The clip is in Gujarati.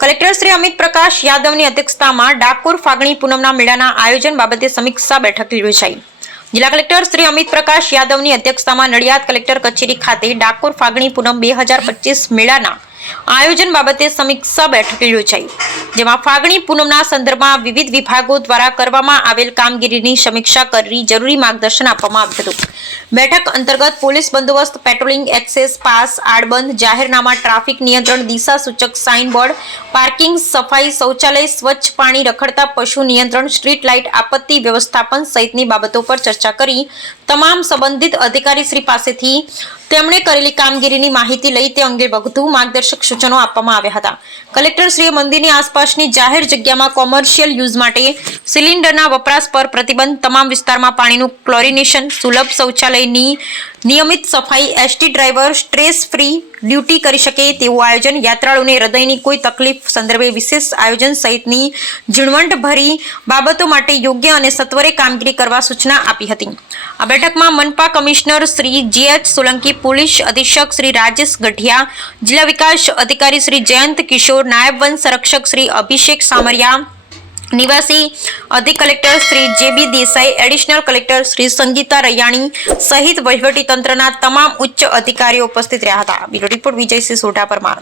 કલેક્ટર શ્રી અમિત પ્રકાશ યાદવની અધ્યક્ષતામાં ડાકોર ફાગણી પૂનમના મેળાના આયોજન બાબતે સમીક્ષા બેઠક યોજાઈ। જિલ્લા કલેક્ટર શ્રી અમિત પ્રકાશ યાદવની અધ્યક્ષતામાં નડિયાદ કલેક્ટર કચેરી ખાતે ડાકોર ફાગણી પૂનમ 2025 મેળાના આયોજન બાબતે સમીક્ષા બેઠક યોજાઈ, જેમાં ફાગણી પૂનમના સંદર્ભમાં વિવિધ વિભાગો દ્વારા કરવામાં આવેલ કામગીરીની સમીક્ષા કરી જરૂરી માર્ગદર્શન આપવામાં આવ્યું હતું। બેઠક અંતર્ગત પોલીસ બંદોબસ્ત, પેટ્રોલિંગ, એક્સેસ પાસ, આડબંધ, જાહેરનામા, ટ્રાફિક નિયંત્રણ, દિશા સૂચક સાઇન બોર્ડ, પાર્કિંગ, સફાઈ, શૌચાલય, સ્વચ્છ પાણી, રખડતા પશુ નિયંત્રણ, સ્ટ્રીટ લાઇટ, આપત્તિ વ્યવસ્થાપન સહિતની બાબતો પર ચર્ચા કરી તમામ સંબંધિત અધિકારીશ્રી પાસેથી તેમણે કરેલી કામગીરીની માહિતી લઈ તે અંગે વધુ માર્ગદર્શક સૂચનો આપવામાં આવ્યા હતા। કલેક્ટરશ્રીએ મંદિરની આસપાસની જાહેર જગ્યામાં કોમર્શિયલ યુઝ માટે સિલિન્ડરના વપરાશ પર પ્રતિબંધ, તમામ વિસ્તારમાં પાણીનું ક્લોરિનેશન, સુલભ શૌચાલયની નિયમિત સફાઈ, ST driver stress free duty કરી શકે તેવું આયોજન, યાત્રાળુઓને હૃદયની કોઈ તકલીફ સંદર્ભે વિશેષ આયોજન સહિતની ઝીણવટભરી બાબતો માટે યોગ્ય અને સત્વરે કામગીરી કરવા સૂચના આપી હતી। આ બેઠકમાં મનપા કમિશનર શ્રી જે.એચ. સોલંકી, પોલીસ અધિક્ષક શ્રી રાજેશ ગઢિયા, જિલ્લા વિકાસ અધિકારી શ્રી જયંત કિશોર, નાયબ વન સંરક્ષક શ્રી અભિષેક સામરિયા, નિવાસી અધિક collector Shri J B. Desai, additional collector Shri Sangita Raiyani સહિત વહીવટી તંત્રના તમામ ઉચ્ચ અધિકારીઓ ઉપસ્થિત રહ્યા હતા। Bureau report Vijaysinh Sodha Parmar.